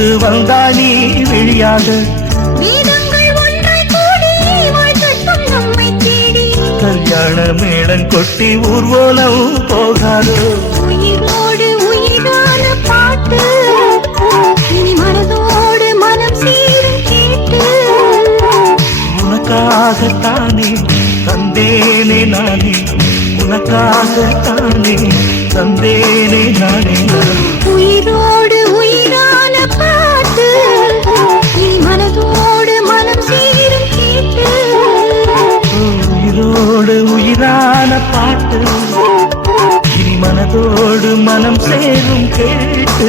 எழுந்து வந்தாய் நீ விழியாக. கல்யாண மேளம் கொட்டி ஊர்வலம் போகாதோ. உயிரோடு உயிரான பாட்டு இனி மனதோடு மனம் சீரும் கேட்டு. உனக்காகத்தானே தந்தேனே நானே, உனக்காகத்தானே தந்தேனே நானே. உயிரோடு உயிரான பாட்டு இனி மனதோடு மனம் சீரும் கேட்டு. உயிரோடு உயிரான பாட்டு இனி மனதோடு மனம் சேரும் கேட்டு.